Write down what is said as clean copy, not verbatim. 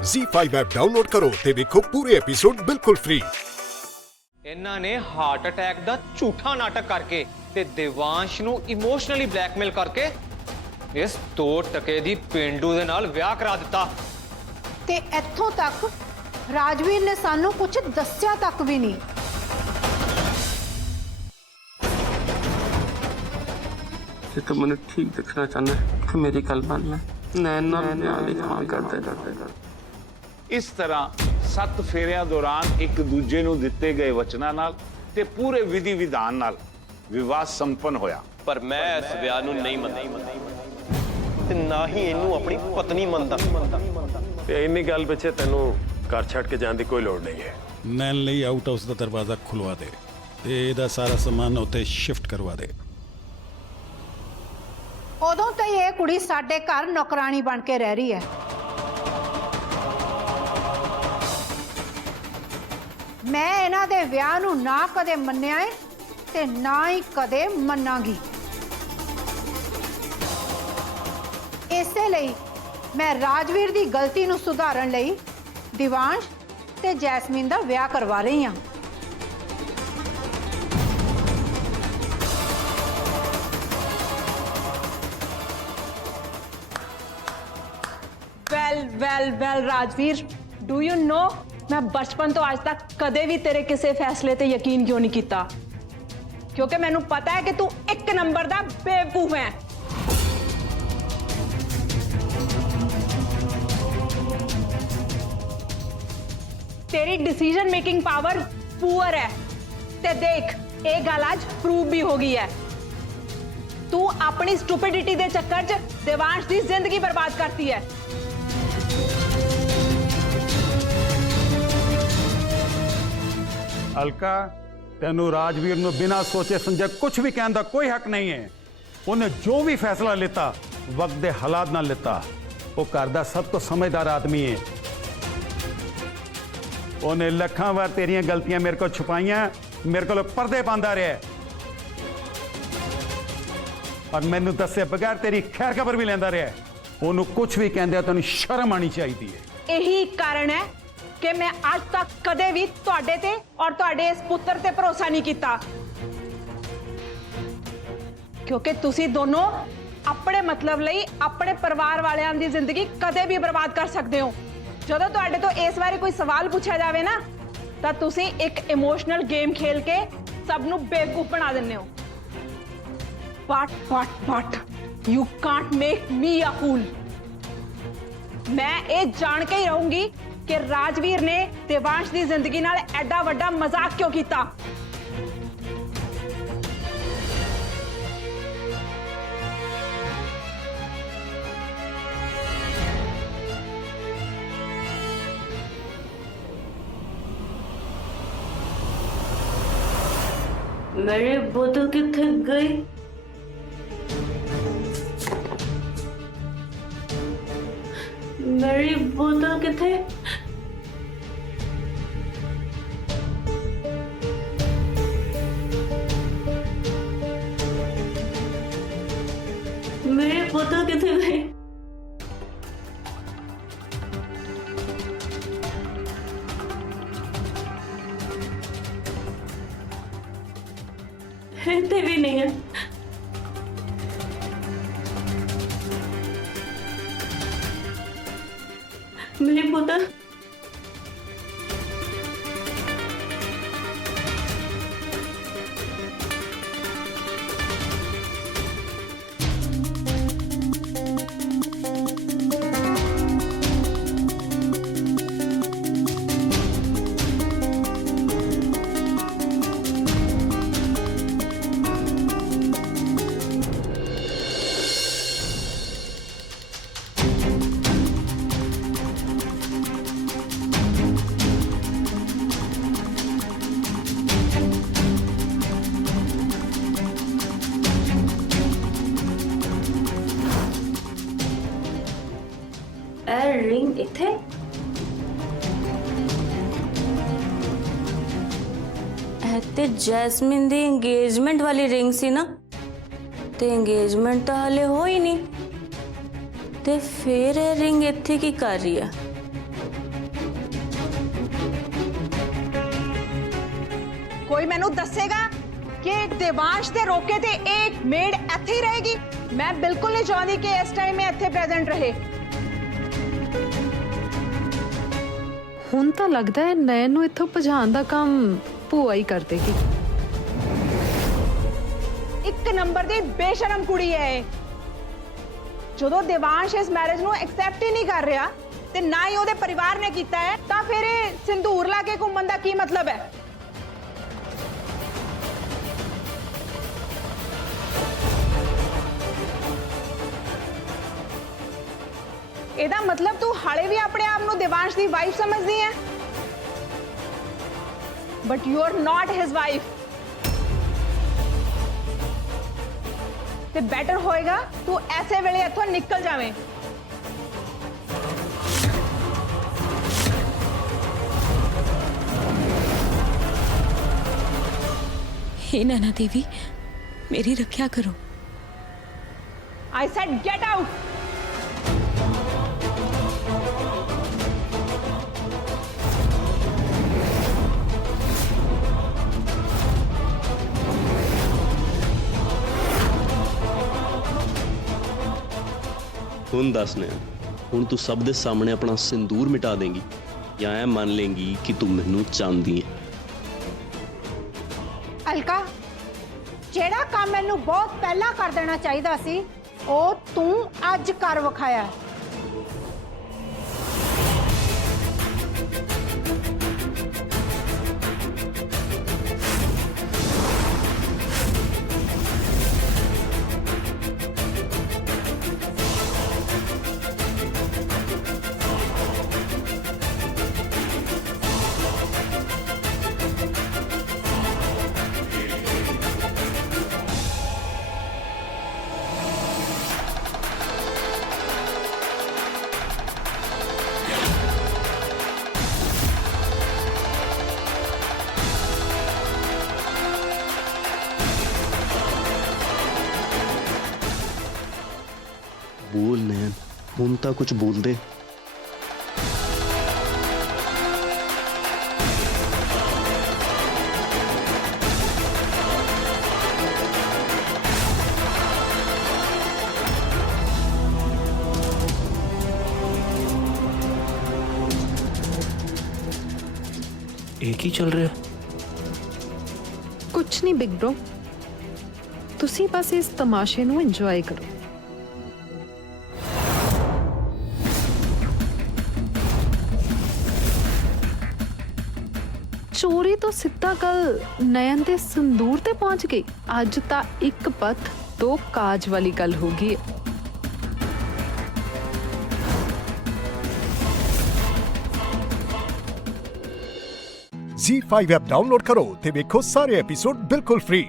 ZEE5 app download करो ते देखो पूरे एपिसोड बिल्कुल फ्री। ਇਹਨਾਂ ਨੇ ਹਾਰਟ ਅਟੈਕ ਦਾ ਝੂਠਾ ਨਾਟਕ ਕਰਕੇ ਤੇ ਦਿਵਾਂਸ਼ ਨੂੰ ਇਮੋਸ਼ਨਲੀ ਬਲੈਕਮੇਲ ਕਰਕੇ ਇਸ 2 ਟਕੇ ਦੀ ਪਿੰਡੂ ਦੇ ਨਾਲ ਵਿਆਹ ਕਰਾ ਦਿੱਤਾ। ਤੇ ਇੱਥੋਂ ਤੱਕ ਰਾਜਵੀਰ ਨੇ ਸਾਨੂੰ ਕੁਝ ਦੱਸਿਆ ਤੱਕ ਵੀ ਨਹੀਂ। ਜੇ ਤੂੰ ਮੈਨੂੰ ਠੀਕ ਦਿਖਣਾ ਚਾਹੁੰਦਾ ਤਾਂ ਮੇਰੀ ਗੱਲ ਮੰਨ ਲੈ। ਨੈਣਾ ਨਾਲ ਹੀ ਕਰਦੇ इस तरह 7 फेरिया दौरान एक दूजे ਨੂੰ ਦਿੱਤੇ ਗਏ ਵਚਨਾਂ ਨਾਲ ਤੇ ਪੂਰੇ ਵਿਧੀ ਵਿਧਾਨ ਨਾਲ ਵਿਵਾਹ ਸੰਪन्न ਹੋਇਆ। ਪਰ ਮੈਂ ਇਸ ਵਿਆਹ ਨੂੰ ਨਹੀਂ ਮੰਨਦਾ ਤੇ ਨਾ ਹੀ ਇਹਨੂੰ ਆਪਣੀ ਪਤਨੀ ਮੰਨਦਾ। ਤੇ ਇੰਨੀ ਗੱਲ ਪਿੱਛੇ ਤੈਨੂੰ ਘਰ ਛੱਡ ਕੇ ਜਾਣ ਦੀ ਕੋਈ ਲੋੜ ਨਹੀਂ ਹੈ। ਨੈਣ ਲਈ ਆਊਟ ਹਾਊਸ ਦਾ ਦਰਵਾਜ਼ਾ ਖੁਲਵਾ ਦੇ ਤੇ ਇਹਦਾ ਸਾਰਾ ਸਮਾਨ ਉੱਤੇ ਸ਼ਿਫਟ ਕਰਵਾ ਦੇ। ਉਦੋਂ ਤੋਂ ਹੀ ਇਹ ਕੁੜੀ ਸਾਡੇ ਘਰ ਨੌਕਰਾਨੀ ਬਣ ਕੇ ਰਹਿ ਰਹੀ ਹੈ। ਮੈਂ ਇਹਨਾਂ ਦੇ ਵਿਆਹ ਨੂੰ ਨਾ ਕਦੇ ਮੰਨਿਆ ਹੈ ਤੇ ਨਾ ਹੀ ਕਦੇ ਮੰਨਾਂਗੀ। ਇਸੇ ਲਈ ਮੈਂ ਰਾਜਵੀਰ ਦੀ ਗਲਤੀ ਨੂੰ ਸੁਧਾਰਨ ਲਈ ਦਿਵਾਂਸ਼ ਤੇ ਜੈਸਮੀਨ ਦਾ ਵਿਆਹ ਕਰਵਾ ਰਹੀ ਹਾਂ। Well Rajveer, do you know मैं बचपन तो आज तक कदे भी तेरे किसी फैसले ते यकीन क्यों नहीं किया, क्योंकि मैनू पता है कि तू एक नंबर दा बेवकूफ है। तेरी डिसीजन मेकिंग पावर पुअर है ते देख ये गल आज प्रूव भी हो गई है। तू अपनी स्टूपिडिटी दे चक्कर च देवांश दी जिंदगी बर्बाद करती है। अलका, तेनू राजवीर नू बिना सोचे समझे कुछ भी कहने का कोई हक नहीं है। उन्हें जो भी फैसला लेता वक्त दे हालात नाल लेता। वो घर दा सब तो समझदार आदमी है। उन्हें लखां बार तेरियां गलतियां मेरे को छुपाइयां, मेरे को पर्दे पांदा रहा और मैनू दसे बगैर तेरी खैर खबर भी लेंदा रहा। उन्होंने कुछ भी कहंदे तेनू शर्म आनी चाहिए। यही कारण है कि मैं आज तक कदे भी तुहाडे ते और तुहाडे इस पुत्र ते भरोसा नहीं किया, क्योंकि तुसी दोनों अपने मतलब लई अपने परिवार वालियां दी जिंदगी कदे भी बर्बाद कर सकते हो। जदों तुहाडे तो इस बारे कोई सवाल पूछा जाए ना तो तुसी एक इमोशनल गेम खेल के सब नू बेवकूफ बना दिंदे हो। But you can't make me a fool. मैं ये जान के ही रहूंगी कि राजवीर ने देवांश की जिंदगी नाल एडा वड्डा मजाक क्यों किया। मेरी बोतल किथे गई? मेरी बोतल किथे? मेरी बोतल किथे गई? इतने भी नहीं है। मेरी बोतल रिंग इथे ते जैस्मिन दी एंगेजमेंट वाली रिंग सी ना, ते एंगेजमेंट तो हाले हो ही नहीं, ते फिर रिंग इत्थे की कर रही है। ਕੋਈ ਮੈਨੂੰ ਦੱਸੇਗਾ ਕਿ ਦੇਵਾਂਸ਼ ਦੇ ਰੋਕੇ ਤੇ ਇੱਕ ਮੇਡ ਇੱਥੇ ਹੀ ਰਹੇਗੀ? ਮੈਂ ਬਿਲਕੁਲ ਨਹੀਂ ਚਾਹੁੰਦੀ ਕਿ ਇਸ ਟਾਈਮ ਮੈਂ ਇੱਥੇ ਪ੍ਰੈਜ਼ੈਂਟ ਰਹੇ। ਹੁਣ ਤਾਂ ਲੱਗਦਾ ਹੈ ਨੈਣ ਨੂੰ ਇੱਥੋਂ ਭਜਾਉਣ ਦਾ ਕੰਮ ਭੂਆ ਹੀ ਕਰ ਦੇਗੀ। ਇੱਕ ਨੰਬਰ ਦੀ ਬੇਸ਼ਰਮ ਕੁੜੀ ਹੈ ਇਹ। ਜਦੋਂ ਦੇਵਾਂਸ਼ ਇਸ ਮੈਰਿਜ ਨੂੰ ਐਕਸੈਪਟ ਹੀ ਨਹੀਂ ਕਰ ਰਿਹਾ ਤੇ ਨਾ ਹੀ ਉਹਦੇ ਪਰਿਵਾਰ ਨੇ ਕੀਤਾ ਹੈ, ਤਾਂ ਫਿਰ ਇਹ ਸਿੰਦੂਰ ਲਾ ਕੇ ਘੁੰਮਣ ਦਾ ਕੀ ਮਤਲਬ ਹੈ? ਇਹਦਾ ਮਤਲਬ ਤੂੰ ਹਾਲੇ ਵੀ ਆਪਣੇ ਆਪ ਨੂੰ ਦੇਵਾਂਸ਼ ਦੀ ਵਾਈਫ ਸਮਝਦੀ ਹੈ? But you are not his wife. ਤੇ ਬੈਟਰ ਹੋਏਗਾ ਤੂੰ ਐਸੇ ਵੇਲੇ ਇੱਥੋਂ ਨਿਕਲ ਜਾਵੇਂ। हे नैना देवी, मेरी रक्षा करो। I said get out. ਹੁਣ ਦੱਸ ਨੈਣ, ਹੁਣ ਤੂੰ ਸਭ ਦੇ ਸਾਹਮਣੇ ਆਪਣਾ ਸਿੰਦੂਰ ਮਿਟਾ ਦੇਂਗੀ ਜਾਂ ਇਹ ਮੰਨ ਲੇਂਗੀ ਕਿ ਤੂੰ ਮੈਨੂੰ ਚਾਹੁੰਦੀ ਹੈ? ਅਲਕਾ, ਜਿਹੜਾ ਕੰਮ ਮੈਨੂੰ ਬਹੁਤ ਪਹਿਲਾਂ ਕਰ ਦੇਣਾ ਚਾਹੀਦਾ ਸੀ ਉਹ ਤੂੰ ਅੱਜ ਕਰ ਵਿਖਾਇਆ। ਬੋਲ ਨੈਣ, ਹੁਣ ਤਾਂ ਕੁਝ ਬੋਲ ਦੇ। एक ही चल रहा? ਕੁਛ ਨਹੀਂ ਬਿਗ ਬ੍ਰੋ, ਤੁਸੀਂ ਬਸ ਇਸ ਤਮਾਸ਼ੇ ਨੂੰ ਇੰਜੋਏ ਕਰੋ। ਚੋਰੀ ਤੋਂ ਸਿੱਧਾ ਕੱਲ ਨयन ਦੇ ਸੰਦੂਰ ਤੇ ਪਹੁੰਚ ਗਈ। ਅੱਜ ਤਾਂ ਇੱਕ ਪੱਥ ਦੋ ਕਾਜ ਵਾਲੀ ਗੱਲ ਹੋ ਗਈ ਹੈ। Z5 ਐਪ ਡਾਊਨਲੋਡ ਕਰੋ ਤੇ ਵੇਖੋ ਸਾਰੇ ਐਪੀਸੋਡ ਬਿਲਕੁਲ ਫ੍ਰੀ।